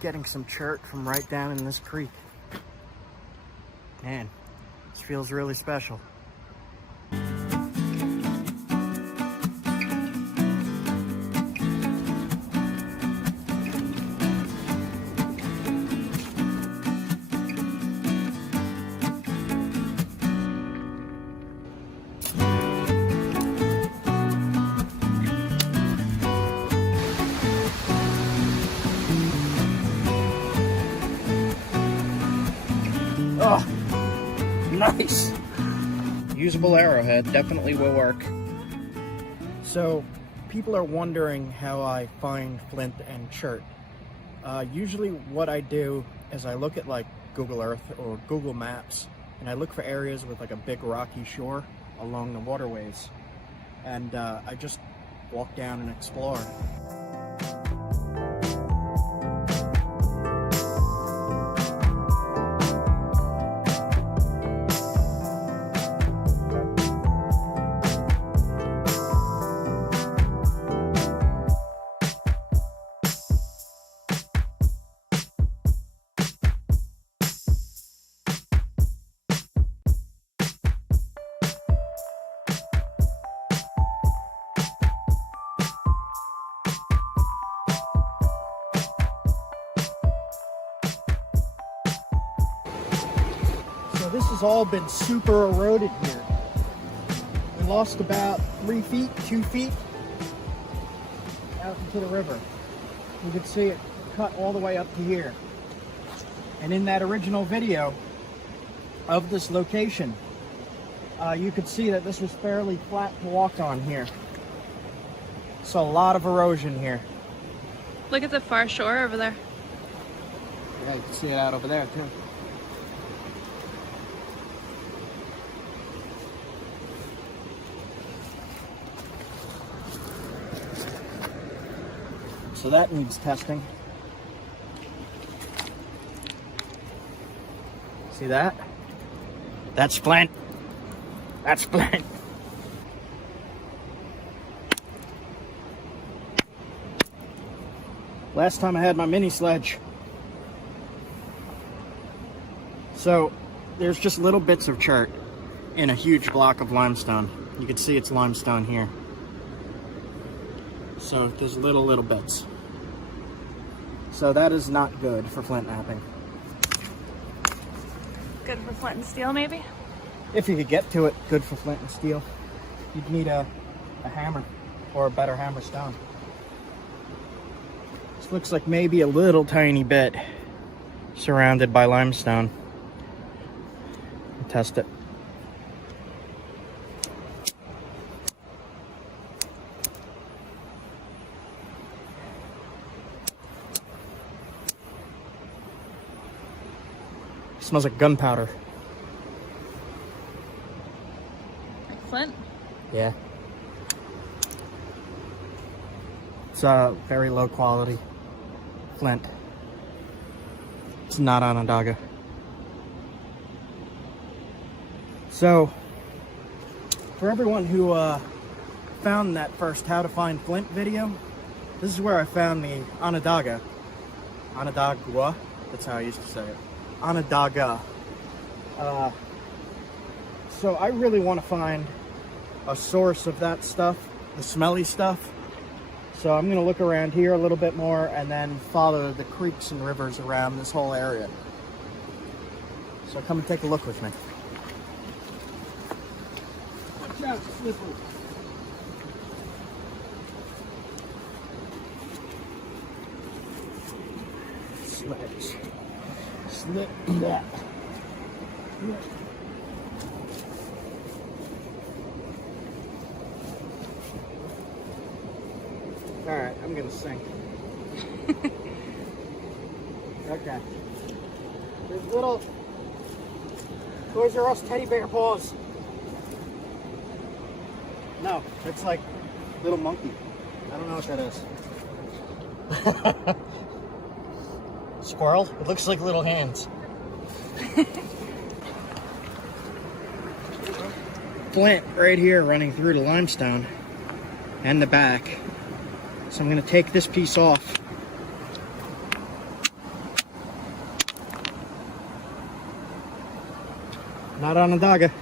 getting some chert from right down in this creek. Man, this feels really special. Oh, nice. Usable arrowhead, definitely will work. So, people are wondering how I find flint and chert. Usually what I do is I look at like Google Earth or Google Maps, and I look for areas with like a big rocky shore along the waterways. And I just walk down and explore. This has all been super eroded here. We lost about 3 feet, 2 feet out into the river. You can see it cut all the way up to here. And in that original video of this location, you could see that this was fairly flat to walk on here. So a lot of erosion here. Look at the far shore over there. Yeah, you can see it out over there too. So that needs testing. See that? That's flint. That's flint. Last time I had my mini sledge. So there's just little bits of chert in a huge block of limestone. You can see it's limestone here. So there's little bits. So that is not good for flint knapping. Good for flint and steel, maybe? If you could get to it, good for flint and steel. You'd need a hammer or a better hammer stone. This looks like maybe a little tiny bit surrounded by limestone. Test it. Smells like gunpowder. Like flint? Yeah. It's very low quality flint. It's not Onondaga. So, for everyone who found that first How to Find Flint video, this is where I found the Onondaga. Onondaga, that's how I used to say it. Onondaga. So I really want to find a source of that stuff, the smelly stuff. So I'm going to look around here a little bit more and then follow the creeks and rivers around this whole area. So come and take a look with me. Watch out, it's slippery. Sledge. Slip that. Alright, I'm gonna sink. Okay. There's little Toys R Us teddy bear paws. No, it's like little monkey. I don't know what that is. Squirrel? It looks like little hands. Flint right here running through the limestone and the back. So I'm going to take this piece off. Not Onondaga.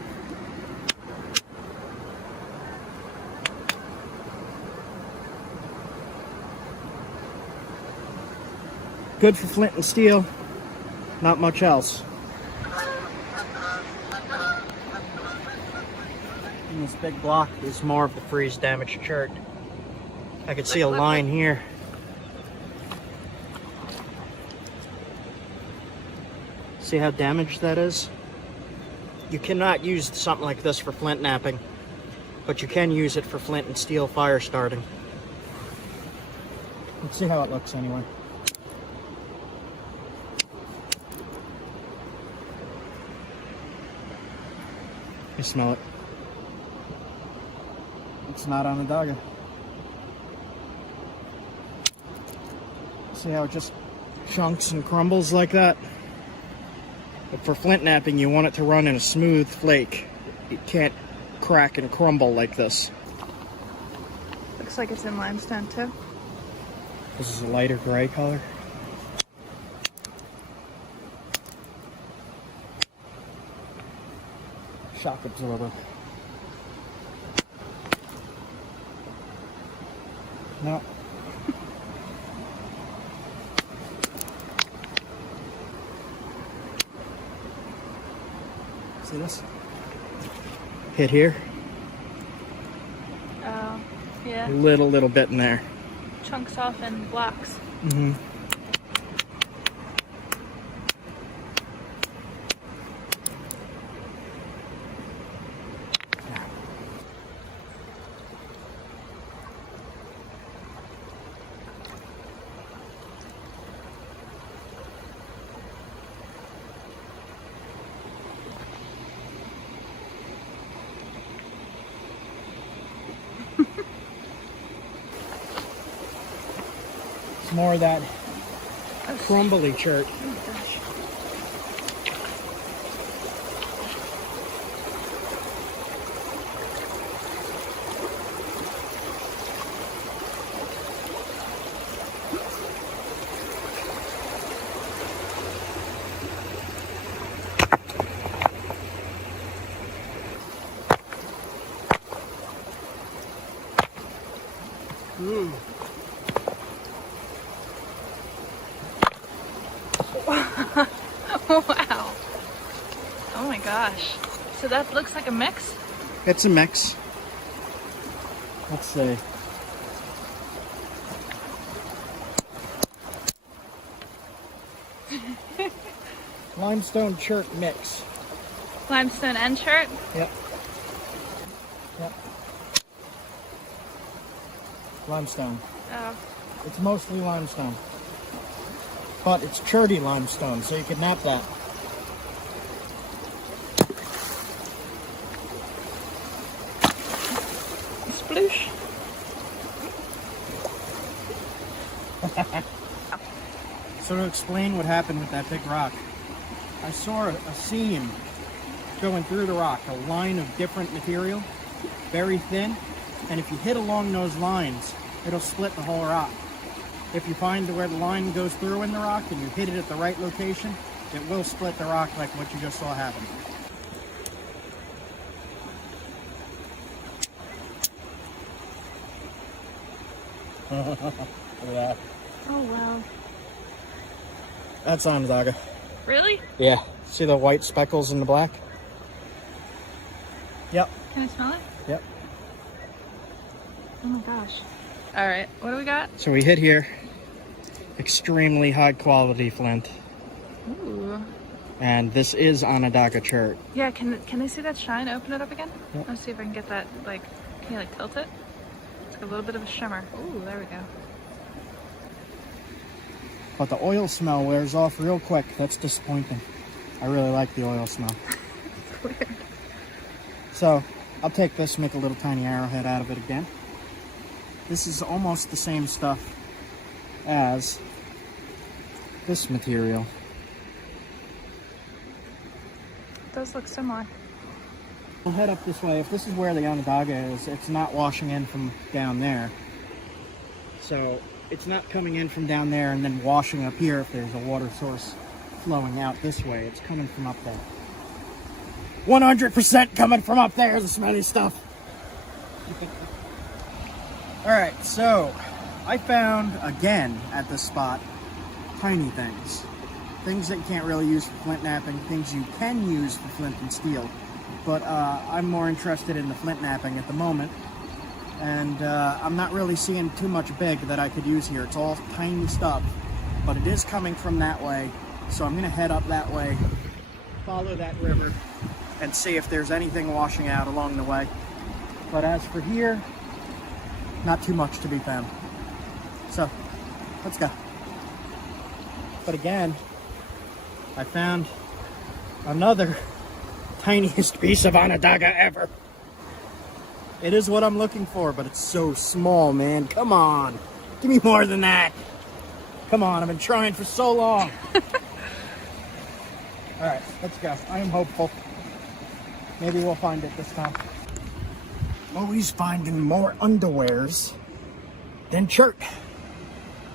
Good for flint and steel, not much else. And this big block is more of the freeze damaged chert. I could see a line here. See how damaged that is? You cannot use something like this for flint knapping, but you can use it for flint and steel fire starting. Let's see how it looks anyway. You smell it. It's not Onondaga. See how it just chunks and crumbles like that? But for flint knapping, you want it to run in a smooth flake. It can't crack and crumble like this. Looks like it's in limestone too. This is a lighter gray color. Shock absorber. No. See this? Hit here. Oh, yeah. Little bit in there. Chunks off in blocks. Mm-hmm. It's more of that crumbly chert. Oh my gosh. Mm. Wow. Oh my gosh. So that looks like a mix? It's a mix. Let's see. Limestone chert mix. Limestone and chert? Yep. Yep. Limestone. Oh. It's mostly limestone. But it's cherty limestone, so you can knap that. Sploosh. So to explain what happened with that big rock, I saw a seam going through the rock, a line of different material, very thin, and if you hit along those lines, it'll split the whole rock. If you find where the line goes through in the rock and you hit it at the right location, it will split the rock like what you just saw happen. Look at that. Oh wow. That's Onondaga. Really? Yeah. See the white speckles in the black? Yep. Can I smell it? Yep. Oh my gosh. Alright, what do we got? So we hit here. Extremely high quality flint. Ooh. And this is Onondaga chert. Yeah, can they see that shine? Open it up again? Yep. Let's see if I can get that, like, can you like tilt it? It's like a little bit of a shimmer. Ooh, there we go. But the oil smell wears off real quick. That's disappointing. I really like the oil smell. It's weird. So I'll take this, make a little tiny arrowhead out of it again. This is almost the same stuff as this material. It does look similar. We'll head up this way. If this is where the Onondaga is, it's not washing in from down there. So it's not coming in from down there and then washing up here if there's a water source flowing out this way. It's coming from up there. 100% coming from up there, the smelly stuff. Alright, so I found, again, at this spot, tiny things. Things that you can't really use for flint knapping, things you can use for flint and steel. But I'm more interested in the flint knapping at the moment. And I'm not really seeing too much big that I could use here. It's all tiny stuff. But it is coming from that way. So I'm going to head up that way, follow that river, and see if there's anything washing out along the way. But as for here, not too much to be found. So, let's go. But again, I found another tiniest piece of Onondaga ever. It is what I'm looking for, but it's so small, man. Come on. Give me more than that. Come on, I've been trying for so long. Alright, let's go. I am hopeful. Maybe we'll find it this time. Always finding more underwears than chert.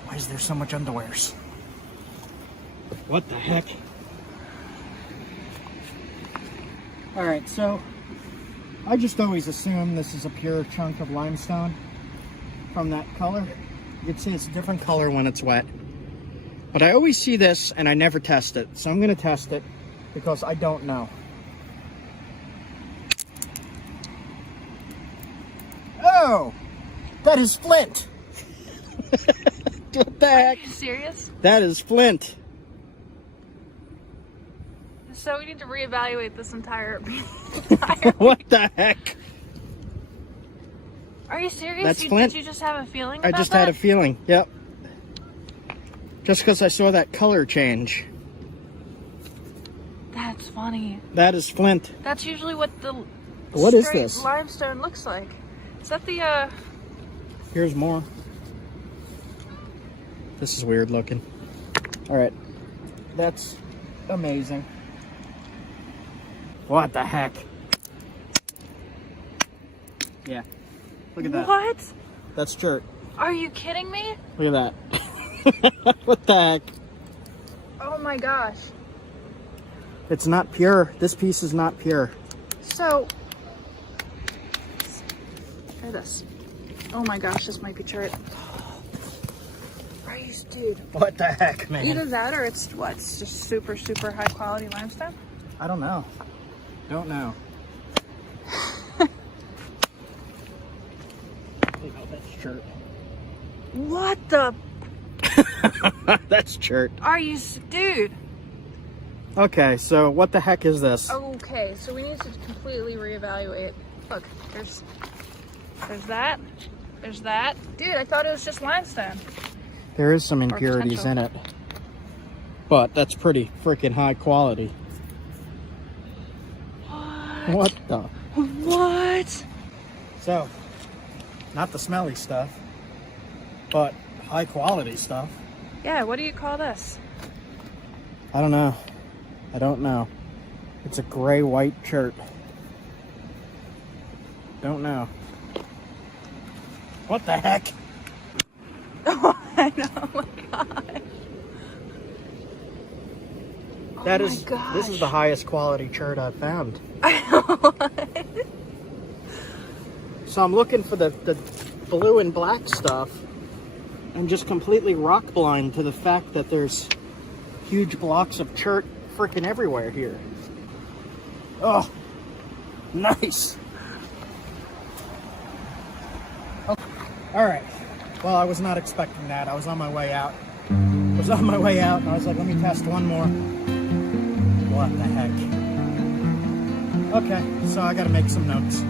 Why is there so much underwears? What the heck? Alright, so I just always assume this is a pure chunk of limestone from that color. You can see it's a different color when it's wet. But I always see this and I never test it. So I'm going to test it because I don't know. Oh! That is flint! What the heck? Are you serious? That is flint. So we need to reevaluate this entire. What the heck? Are you serious? That's flint. Did you just have a feeling I about just that? had a feeling. Yep. Just because I saw that color change. That's funny. That is flint. That's usually what the What is straight this? limestone looks like. Is that the Here's more. This is weird looking. Alright. That's amazing. What the heck? Yeah. Look at that. What? That's chert. Are you kidding me? Look at that. What the heck? Oh my gosh. It's not pure. This piece is not pure. So, try this. Oh my gosh, this might be chert. Are you, dude? What the heck, man? Either that or it's what? It's just super, super high quality limestone? I don't know. Don't know. That's chert. What the? That's chert. Are you, dude? Okay, so what the heck is this? Okay, so we need to completely reevaluate. Look, there's that. There's that. Dude, I thought it was just limestone. There is some impurities in it. But that's pretty freaking high quality. What the? What? So, not the smelly stuff, but high quality stuff. Yeah, what do you call this? I don't know. I don't know. It's a gray white shirt. Don't know. What the heck? I know, oh my god. That oh is, my gosh. this is the highest quality shirt I've found. So I'm looking for the blue and black stuff. I'm just completely rock blind to the fact that there's huge blocks of chert freaking everywhere here. Oh, nice. Okay. All right. Well, I was not expecting that. I was on my way out. And I was like, let me test one more. What the heck? Okay, so I gotta make some notes.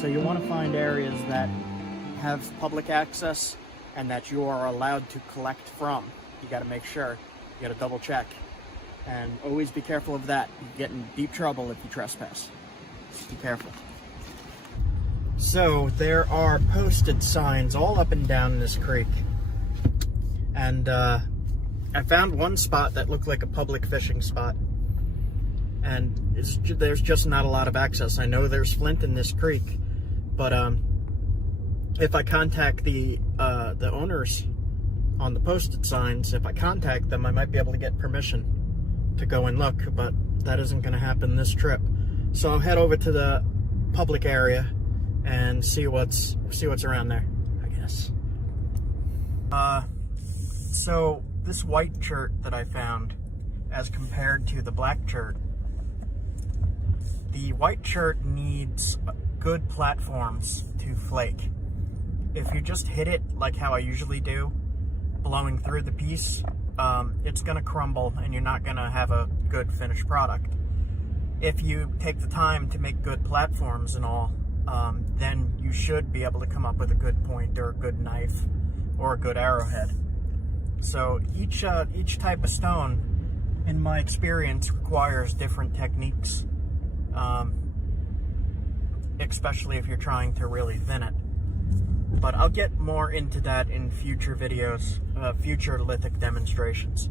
So you want to find areas that have public access and that you are allowed to collect from. You got to make sure. You got to double check. And always be careful of that. You get in deep trouble if you trespass. Be careful. So there are posted signs all up and down this creek. And I found one spot that looked like a public fishing spot. And there's just not a lot of access. I know there's flint in this creek, but if I contact the owners on the posted signs, if I contact them, I might be able to get permission to go and look, but that isn't going to happen this trip. So I'll head over to the public area and see what's around there, I guess. So this white chert that I found, as compared to the black chert, the white chert needs good platforms to flake. If you just hit it like how I usually do, blowing through the piece, it's gonna crumble and you're not gonna have a good finished product. If you take the time to make good platforms and all, then you should be able to come up with a good point or a good knife or a good arrowhead. So each type of stone, in my experience, requires different techniques, especially if you're trying to really thin it. But I'll get more into that in future videos, future lithic demonstrations.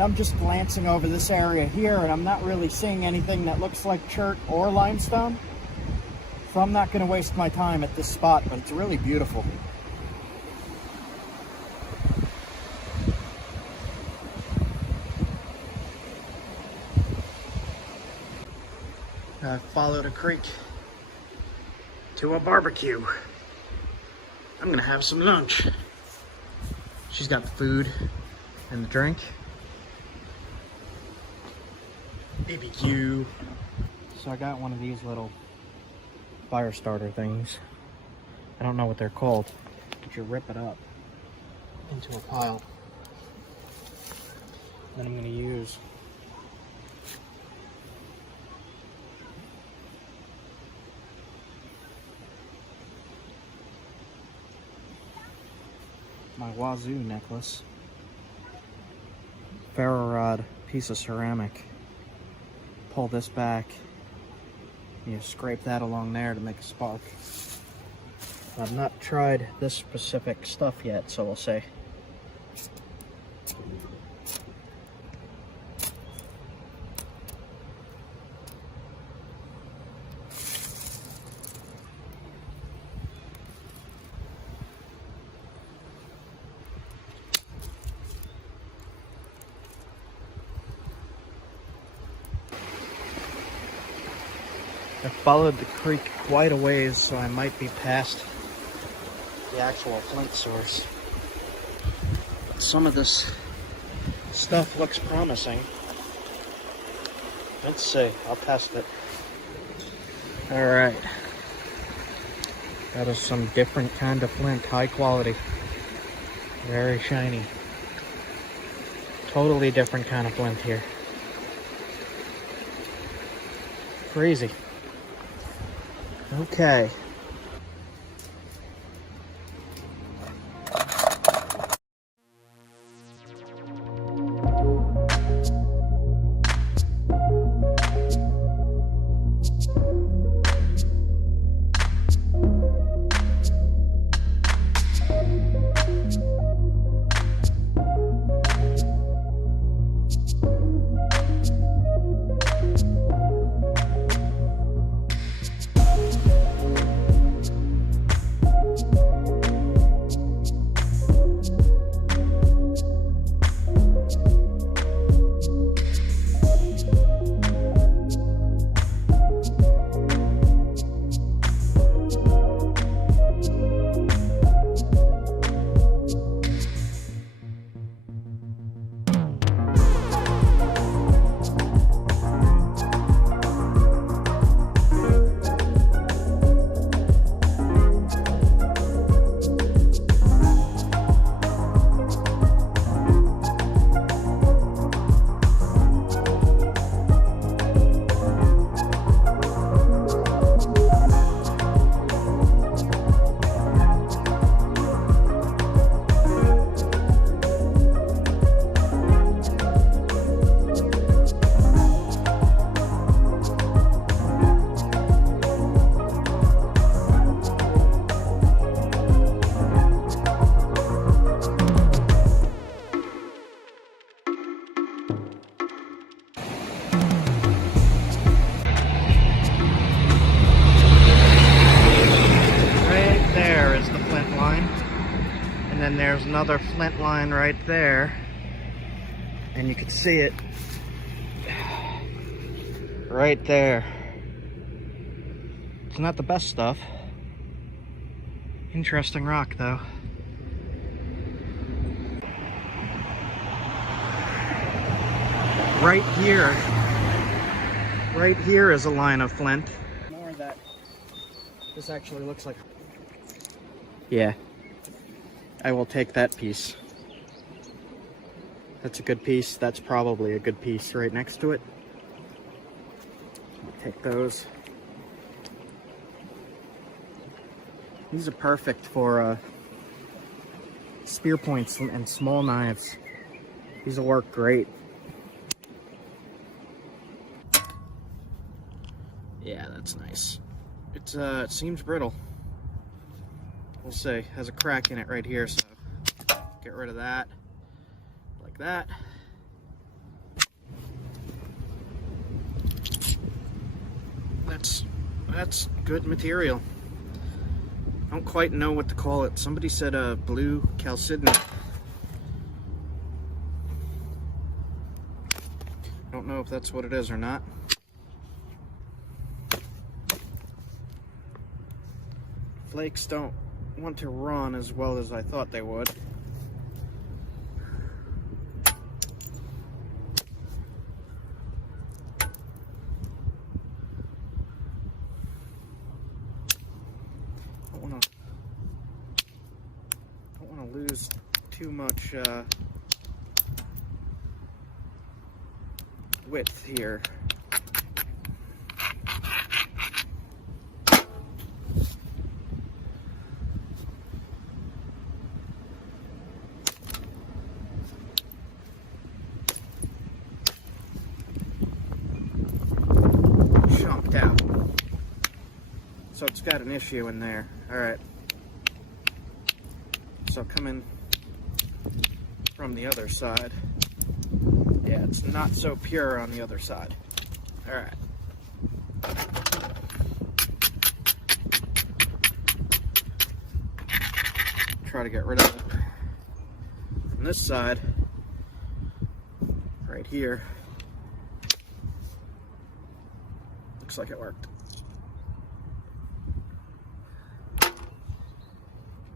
I'm just glancing over this area here, and I'm not really seeing anything that looks like chert or limestone. So I'm not going to waste my time at this spot, but it's really beautiful. I followed a creek to a barbecue. I'm going to have some lunch. She's got the food and the drink. BBQ. So I got one of these little fire starter things. I don't know what they're called, but you rip it up into a pile. Then I'm going to use my Wazoo necklace, ferro rod, piece of ceramic. Pull this back, you scrape that along there to make a spark. I've not tried this specific stuff yet, so we'll see. I followed the creek quite a ways, so I might be past the actual flint source. Some of this stuff looks promising. Let's see, I'll test it. Alright. That is some different kind of flint, high quality. Very shiny. Totally different kind of flint here. Crazy. Okay. another flint line right there. And you can see it right there. It's not the best stuff. Interesting rock though. Right here is a line of flint. More of that. This actually looks like... Yeah. I will take that piece. That's a good piece. That's probably a good piece right next to it. I'll take those. These are perfect for spear points and small knives. These will work great. Yeah, that's nice. It's it seems brittle. We'll see. Has a crack in it right here, so get rid of that. Like that. That's good material. I don't quite know what to call it. Somebody said blue chalcedony. I don't know if that's what it is or not. Flakes don't want to run as well as I thought they would. Don't want to lose too much width here. Out. So it's got an issue in there. Alright. So coming from the other side. Yeah, it's not so pure on the other side. Alright. Try to get rid of it. On this side, right here, looks like it worked.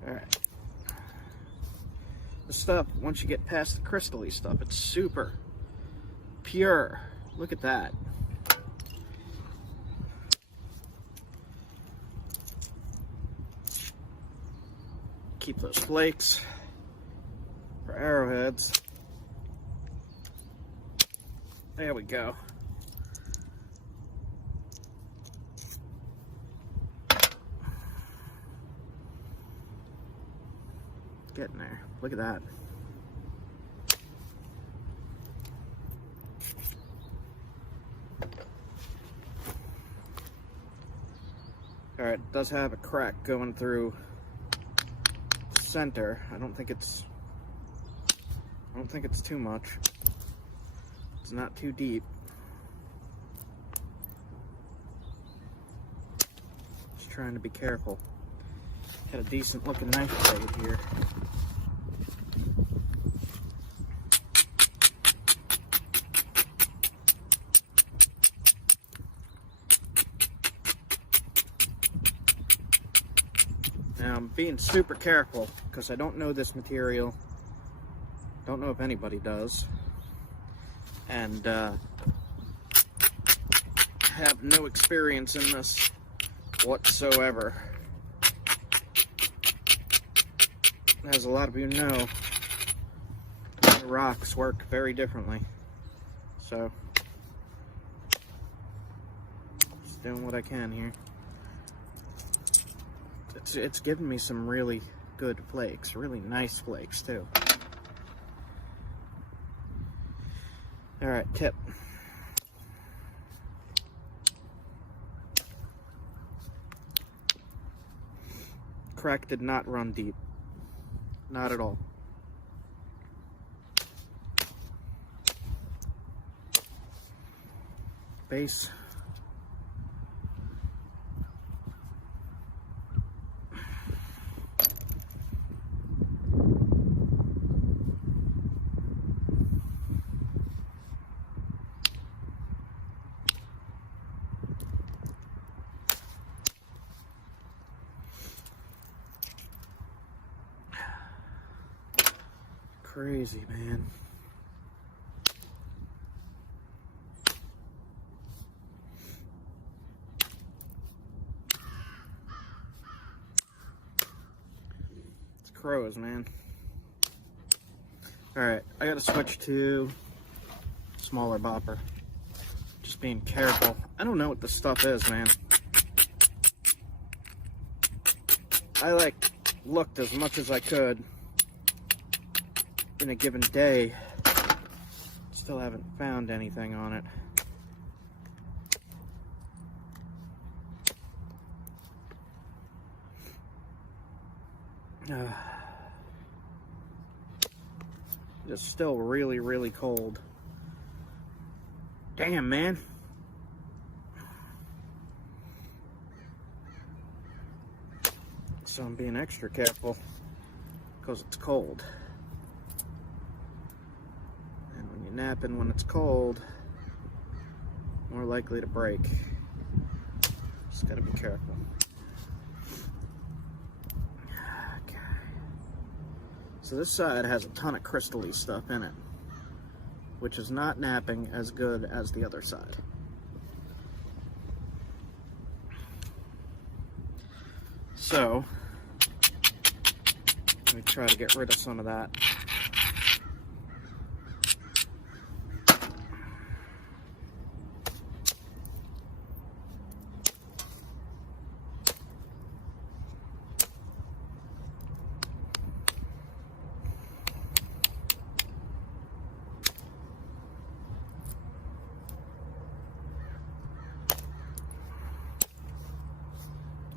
Alright. The stuff, once you get past the crystal-y stuff, it's super pure. Look at that. Keep those flakes for arrowheads. There we go. Getting there. Look at that. Alright, it does have a crack going through the center. I don't think it's too much. It's not too deep. Just trying to be careful. Got a decent looking knife blade here. Now I'm being super careful because I don't know this material. Don't know if anybody does. And have no experience in this whatsoever. As a lot of you know, the rocks work very differently. So, just doing what I can here. It's given me some really good flakes, really nice flakes too. Alright, tip. Crack did not run deep. Not at all. Base. crazy, man. It's crows, man. Alright, I gotta switch to smaller bopper. Just being careful. I don't know what this stuff is, man. I looked as much as I could in a given day. Still haven't found anything on it. It's still really, really cold. Damn, man. So I'm being extra careful because it's cold. And when you're napping when it's cold, more likely to break. Just gotta be careful. Okay. So this side has a ton of crystally stuff in it, which is not napping as good as the other side. So, let me try to get rid of some of that.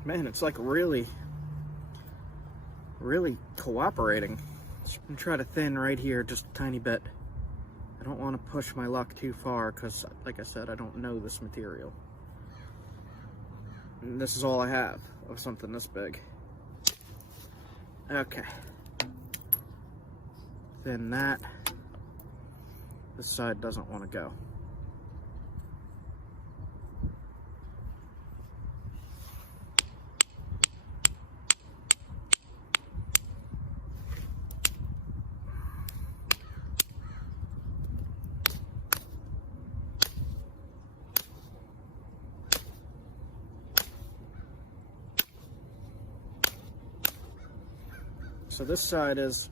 Man, it's like really cooperating. I'm gonna try to thin right here just a tiny bit. I don't want to push my luck too far because, like I said, I don't know this material. And this is all I have of something this big. Okay. Thin that. This side doesn't want to go. So this side is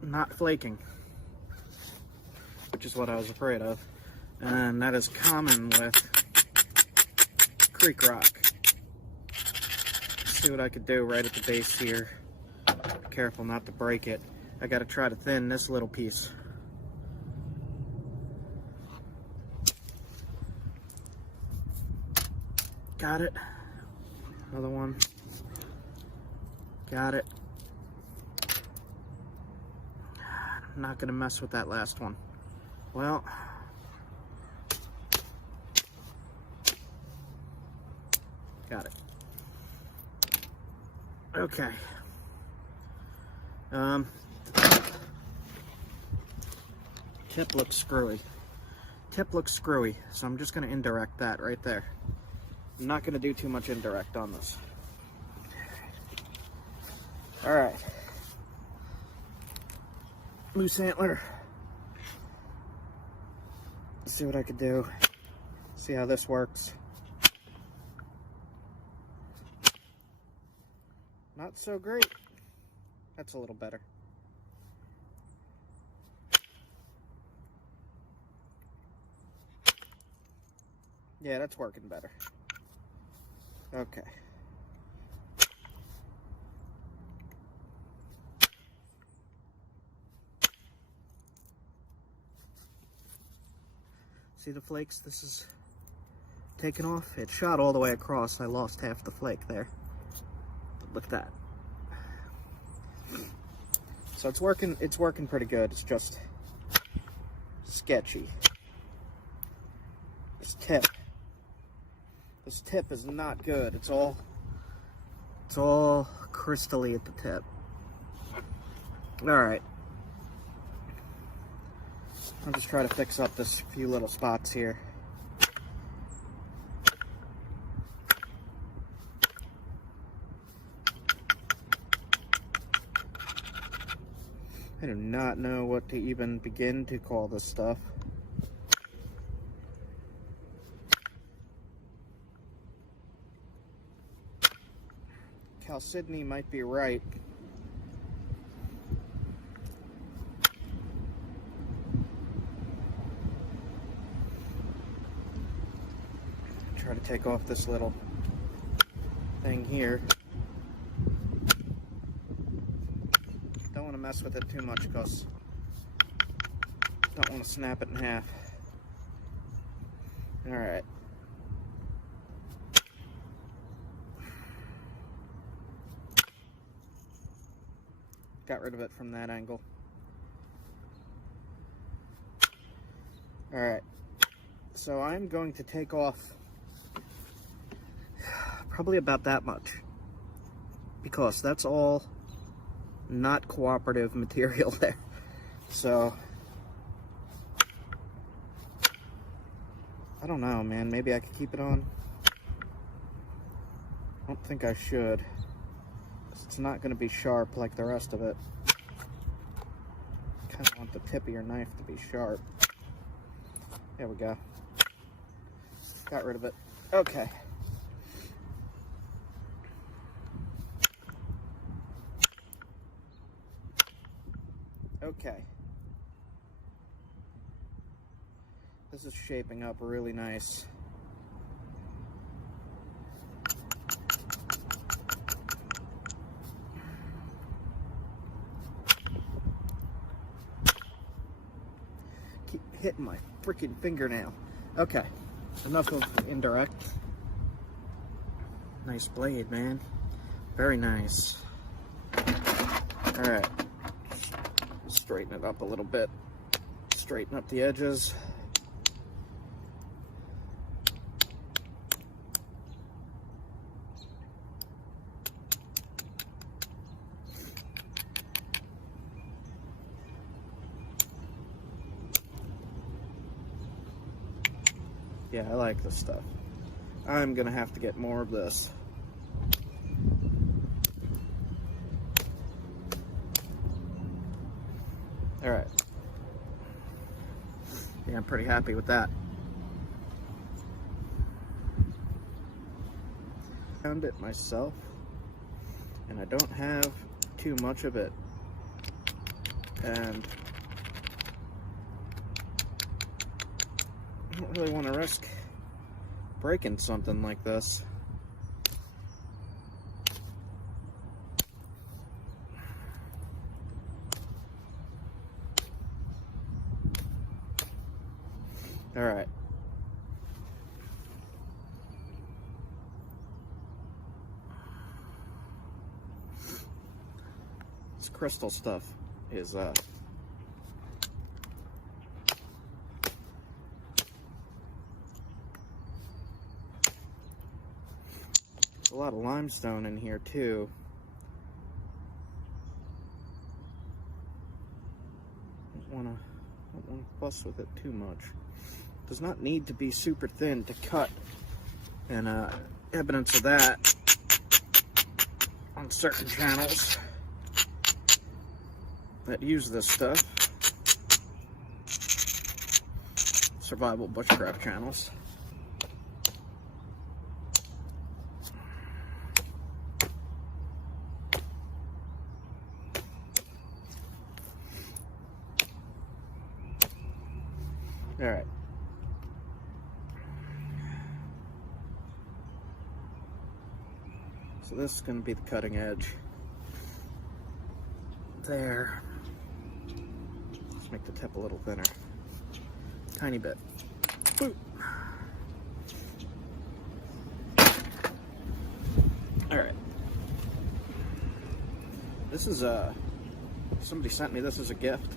not flaking, which is what I was afraid of. And that is common with Creek Rock. Let's see what I could do right at the base here. Be careful not to break it. I gotta try to thin this little piece. Got it. Another one. Got it. I'm not gonna mess with that last one. Well, got it. Okay. Tip looks screwy. Tip looks screwy, so I'm just gonna indirect that right there. I'm not gonna do too much indirect on this. All right. Loose antler. Let's see what I could do. See how this works. Not so great. That's a little better. Yeah, that's working better. Okay. See the flakes this is taken off? It shot all the way across. I lost half the flake there. But look at that. So it's working pretty good. It's just sketchy. This tip is not good. It's all crystally at the tip. All right. I'll just try to fix up this few little spots here. I do not know what to even begin to call this stuff. Chalcedony might be right. Try to take off this little thing here. Don't want to mess with it too much because don't want to snap it in half. Alright. Got rid of it from that angle. Alright. So I'm going to take off probably about that much, because that's all not cooperative material there. So I don't know, man. Maybe I could keep it on. I don't think I should. It's not going to be sharp like the rest of it. Kind of want the tip of your knife to be sharp. There we go. Got rid of it. Okay. Okay. This is shaping up really nice. Keep hitting my freaking fingernail. Okay. Enough of indirect. Nice blade, man. Very nice. Alright. Straighten it up a little bit. Straighten up the edges. Yeah, I like this stuff. I'm gonna have to get more of this. Alright. Yeah, I'm pretty happy with that. Found it myself, and I don't have too much of it. And I don't really want to risk breaking something like this. All right. This crystal stuff is a lot of limestone in here too. Don't want to fuss with it too much. Does not need to be super thin to cut, and evidence of that on certain channels that use this stuff. Survival bushcraft channels. All right. So this is going to be the cutting edge. There. Let's make the tip a little thinner. Tiny bit. Boop. All right. This is somebody sent me this as a gift.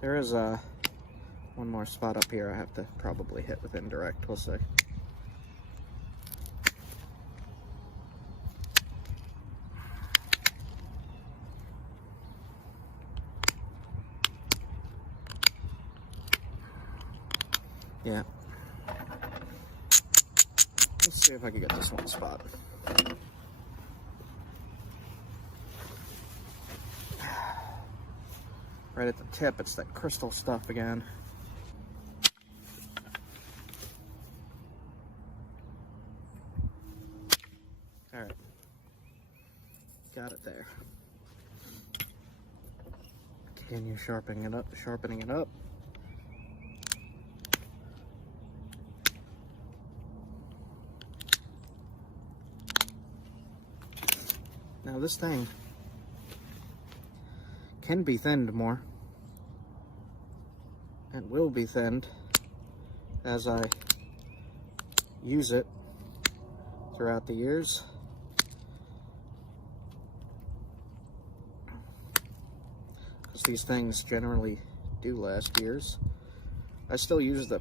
There is one more spot up here I have to probably hit with indirect. We'll see. Yeah. Let's see if I can get this one spot. Right at the tip, it's that crystal stuff again. Alright. Got it there. Continue sharpening it up, sharpening it up. Now this thing can be thinned more, and will be thinned as I use it throughout the years. Because these things generally do last years. I still use the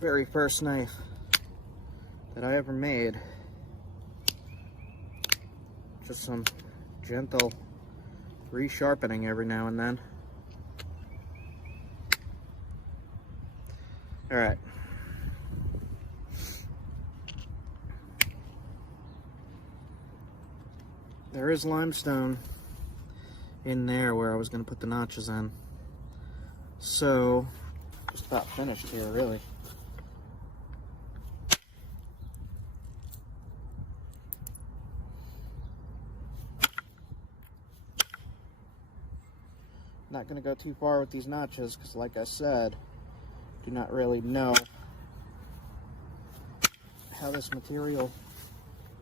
very first knife that I ever made. Just some gentle resharpening every now and then. All right. There is limestone in there where I was going to put the notches in. So, just about finished here, really. Not going to go too far with these notches because, like I said, do not really know how this material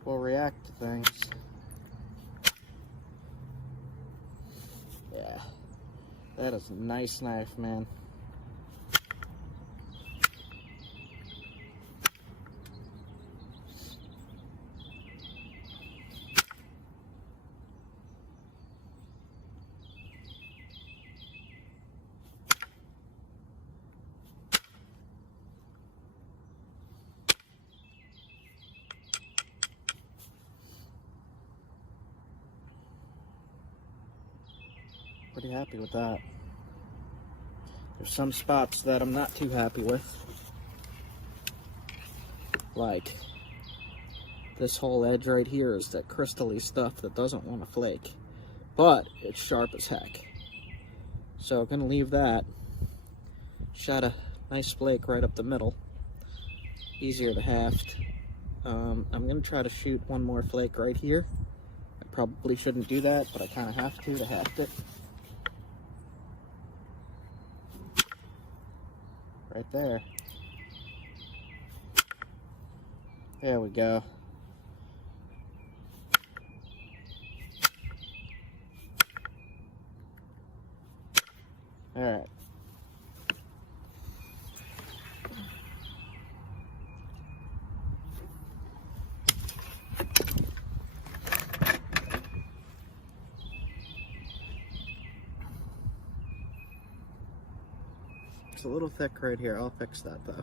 will react to things. Yeah, that is a nice knife, man. Pretty happy with that. There's some spots that I'm not too happy with. Like this whole edge right here is that crystally stuff that doesn't want to flake. But it's sharp as heck. So I'm gonna leave that. Shot a nice flake right up the middle. Easier to haft. I'm gonna try to shoot one more flake right here. I probably shouldn't do that, but I kind of have to haft it. Right there. There we go. All right. It's a little thick right here. I'll fix that though.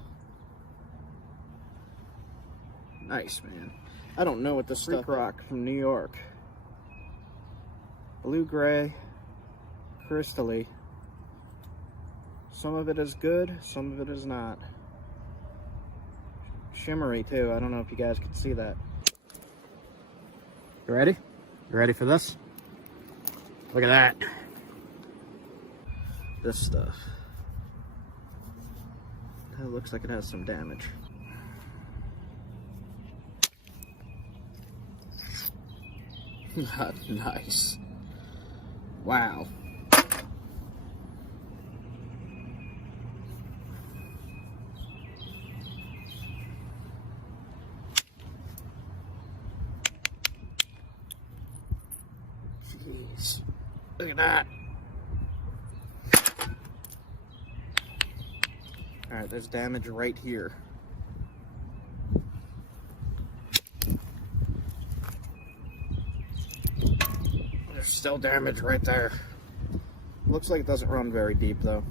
Nice, man. I don't know what this stuff rock from New York. Blue gray, crystally. Some of it is good, some of it is not. Shimmery too. I don't know if you guys can see that. You ready? You ready for this? Look at that. This stuff. That looks like it has some damage. Nice. Wow. Jeez. Look at that. Alright, there's damage right here. There's still damage right there. Looks like it doesn't run very deep though.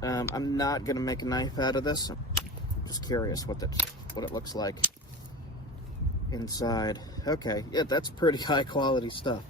I'm not gonna make a knife out of this. I'm just curious what it looks like inside. Okay, yeah, that's pretty high quality stuff.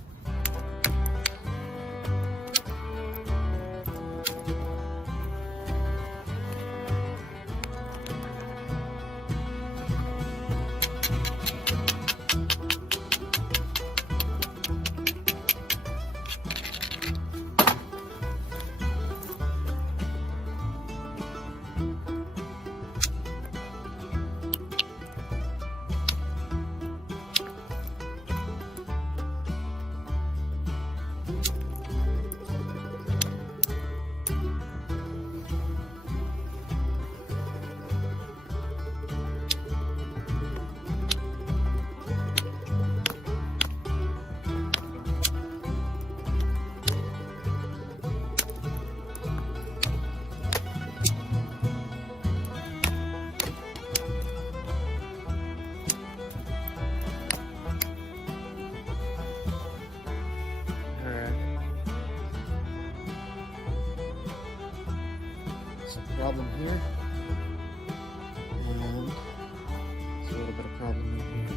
It's a problem here. And it's a little bit of problem in here.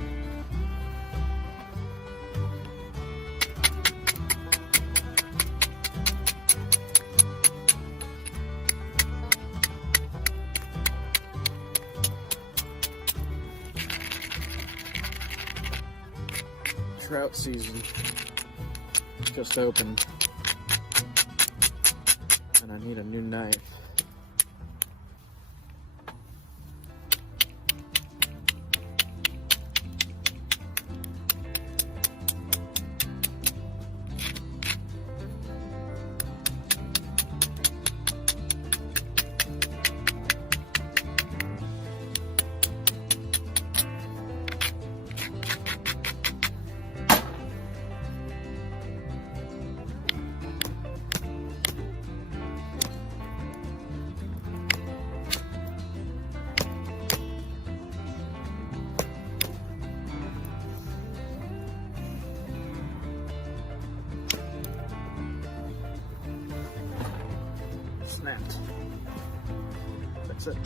Trout season just opened, and I need a new knife. Snapped. That's it.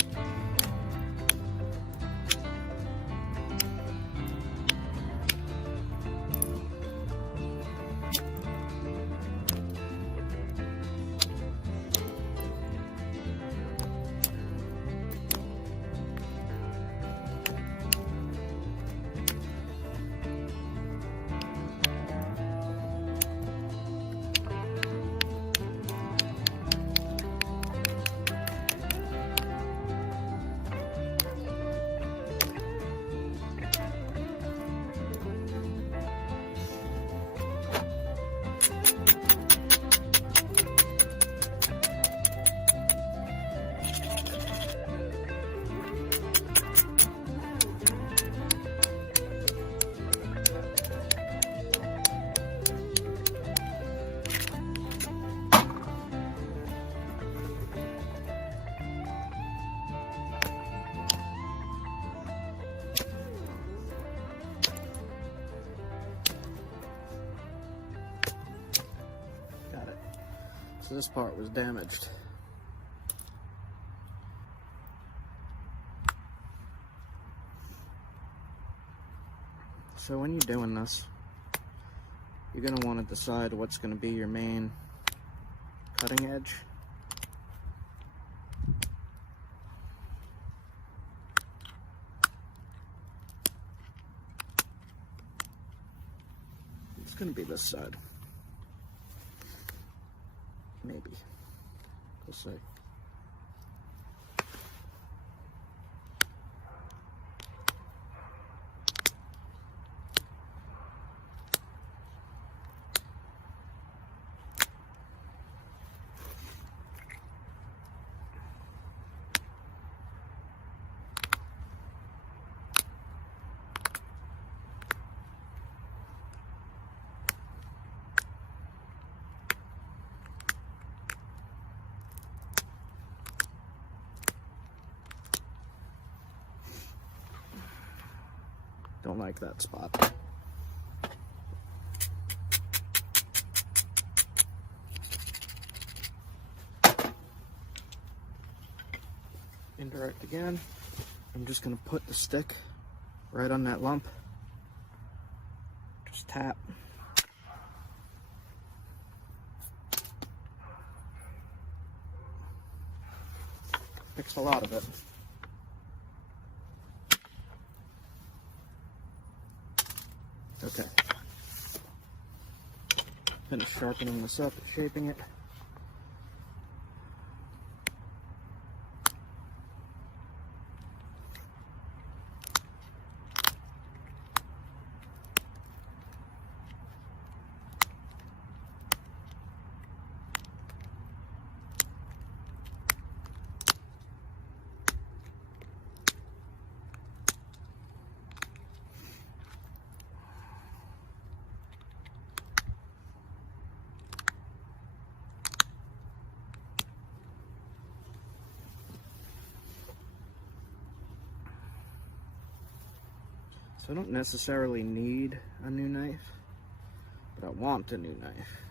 So this part was damaged. So when you're doing this, you're going to want to decide what's going to be your main cutting edge. It's going to be this side. Maybe. We'll see. Don't like that spot. Indirect again. I'm just going to put the stick right on that lump. Just tap. Fixed a lot of it. Okay. Finish sharpening this up and shaping it. So I don't necessarily need a new knife, but I want a new knife.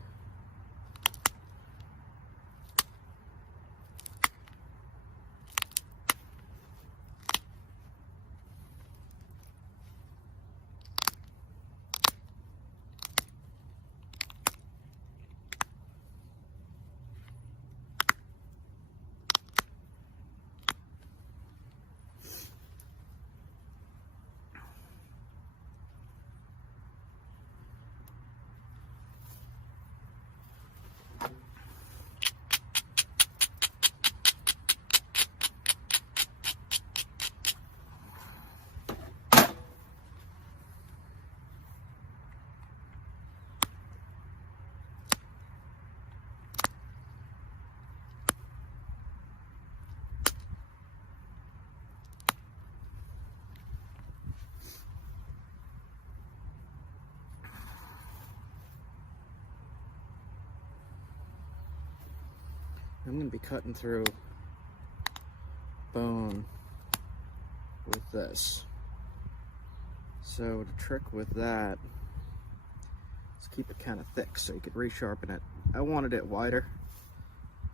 I'm going to be cutting through bone with this. So the trick with that is keep it kind of thick so you could resharpen it. I wanted it wider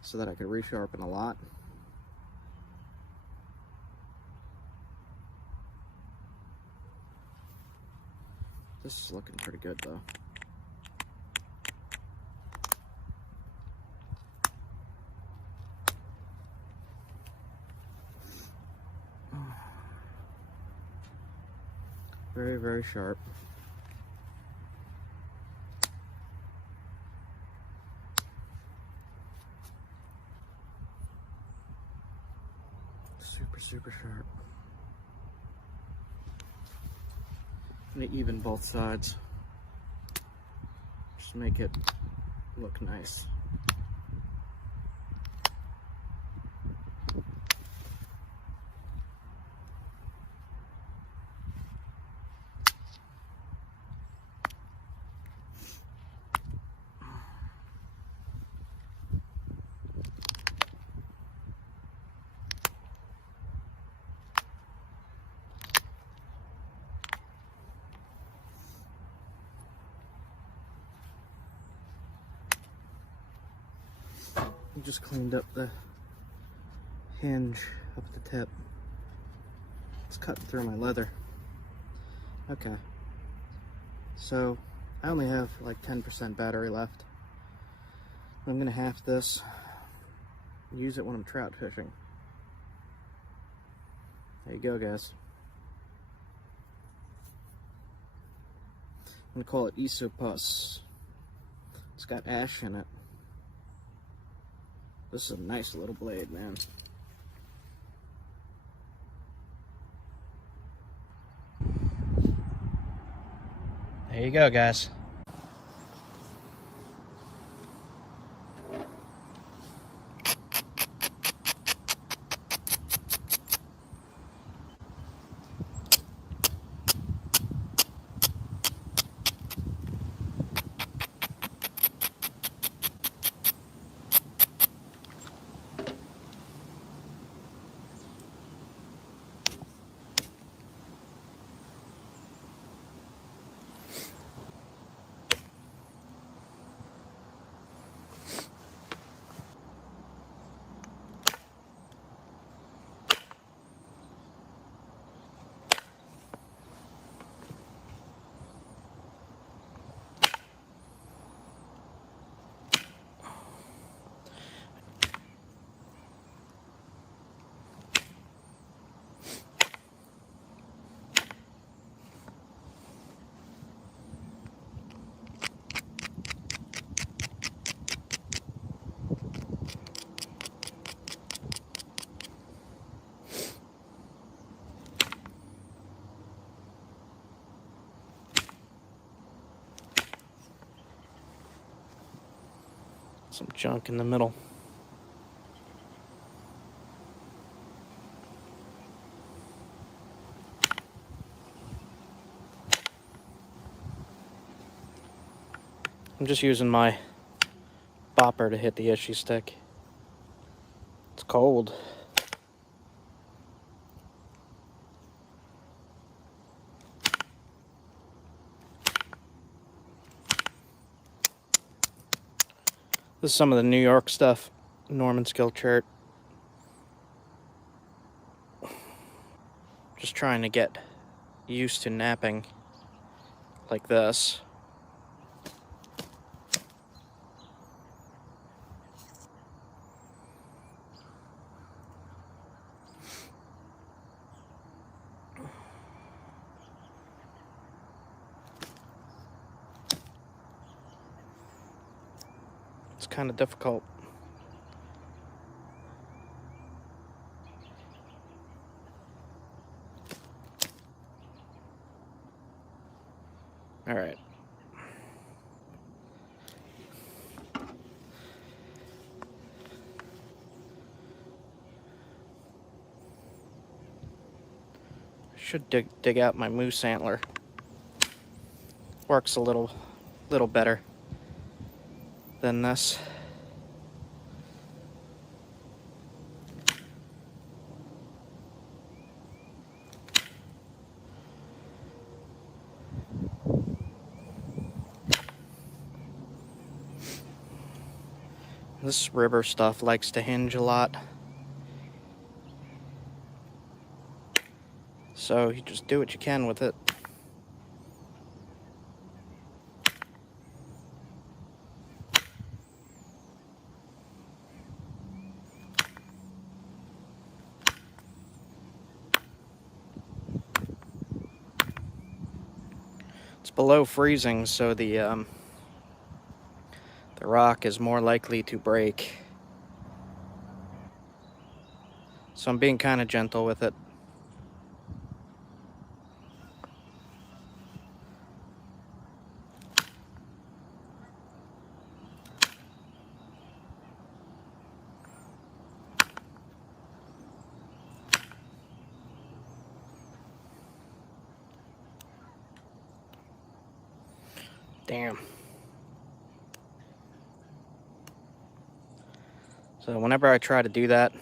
so that I could resharpen a lot. This is looking pretty good though. Very, very sharp. Super, super sharp. And even both sides. Just make it look nice. Just cleaned up the hinge up at the tip. It's cutting through my leather. Okay. So I only have like 10% battery left. I'm gonna half this, use it when I'm trout fishing. There you go, guys. I'm gonna call it Isopus. It's got ash in it. This is a nice little blade, man. There you go, guys. Some junk in the middle. I'm just using my bopper to hit the issue stick. It's cold. This is some of the New York stuff. Norman Skilchert. Just trying to get used to napping like this. It's kind of difficult. All right. Should dig out my moose antler. Works a little better than this. This river stuff likes to hinge a lot. So you just do what you can with it. It's below freezing, so the rock is more likely to break. So I'm being kind of gentle with it. Damn. So whenever I try to do that,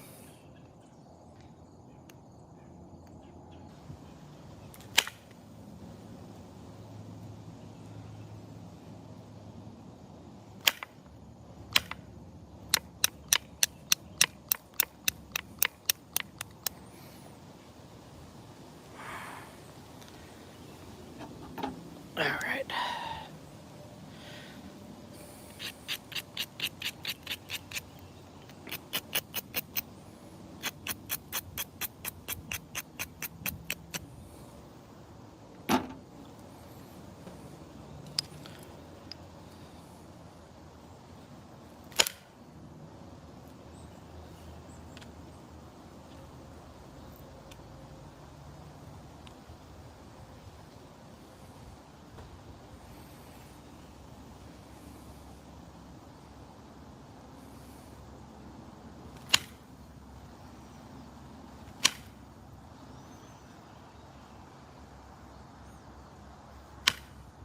all right.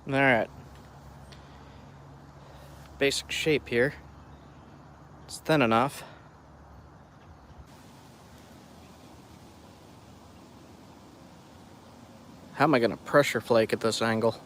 All right. Basic shape here. It's thin enough. How am I gonna pressure flake at this angle?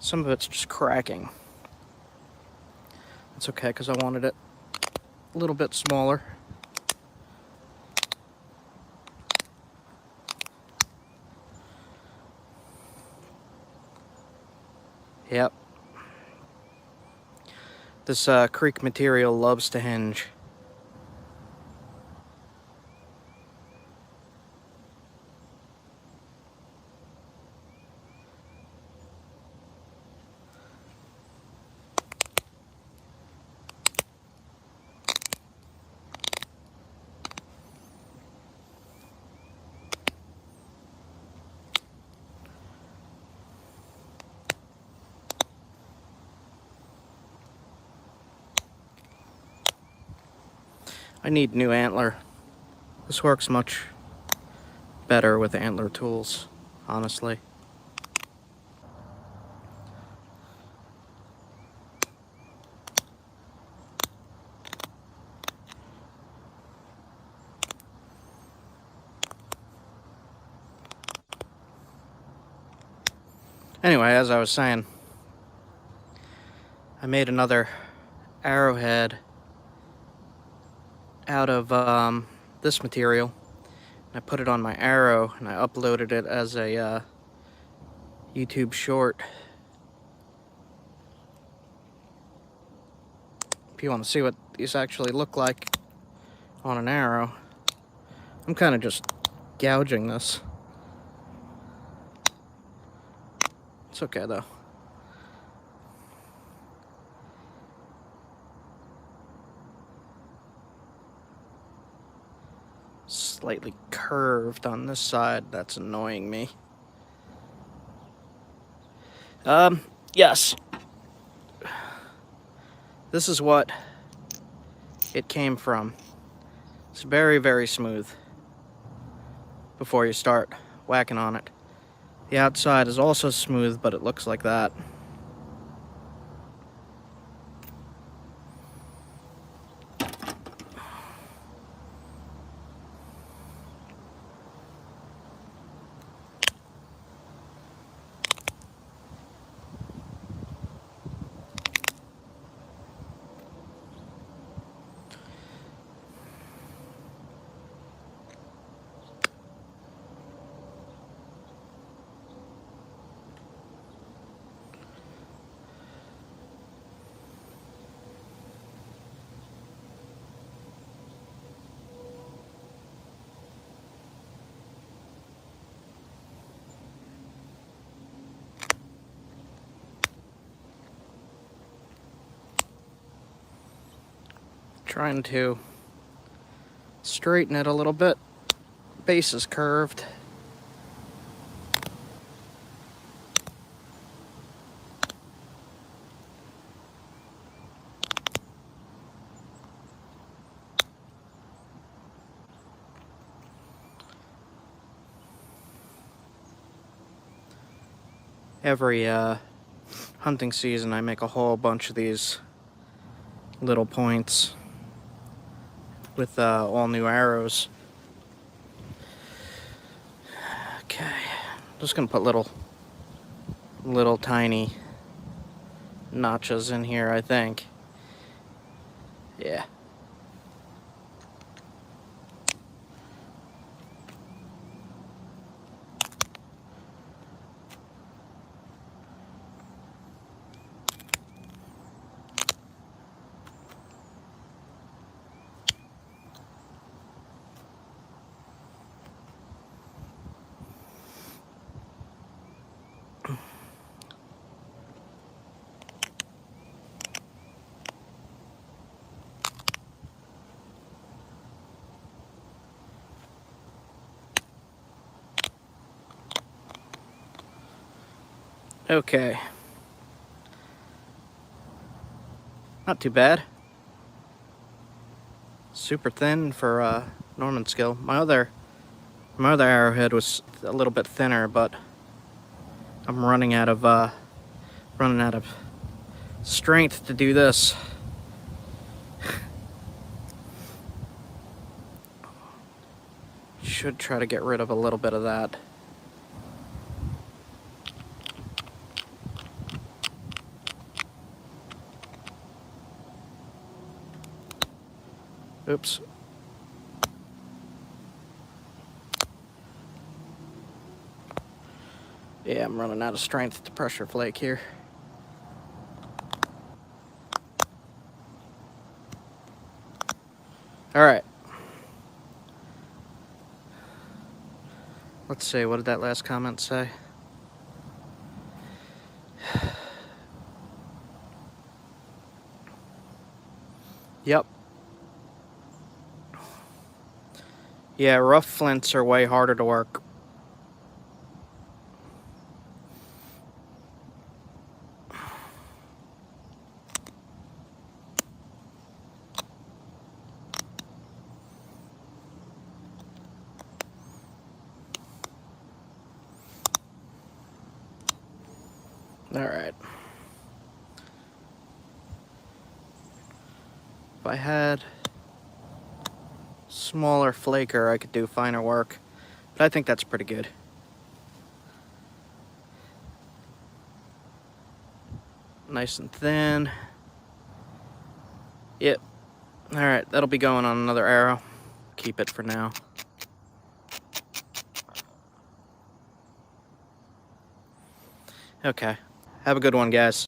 Some of it's just cracking. It's okay, because I wanted it a little bit smaller. Yep. This creek material loves to hinge. I need new antler. This works much better with antler tools, honestly. Anyway, as I was saying, I made another arrowhead out of this material. I put it on my arrow and I uploaded it as a YouTube short. If you want to see what these actually look like on an arrow, I'm kind of just gouging this. It's okay though. slightly curved on this side. That's annoying me. Yes. This is what it came from. It's very, very smooth before you start whacking on it. The outside is also smooth, but it looks like that. Trying to straighten it a little bit. Base is curved. Every hunting season I make a whole bunch of these little points with all new arrows. Okay, just gonna put little tiny notches in here, I think. Yeah. Okay. Not too bad. Super thin for Norman skill. My other arrowhead was a little bit thinner, but I'm running out of strength to do this. Should try to get rid of a little bit of that. Oops. Yeah, I'm running out of strength to pressure flake here. All right. Let's see, what did that last comment say? Yep. Yeah, rough flints are way harder to work. All right. If I had smaller flaker, I could do finer work, but I think that's pretty good. Nice and thin. Yep. All right, that'll be going on another arrow. Keep it for now. Okay. Have a good one, guys.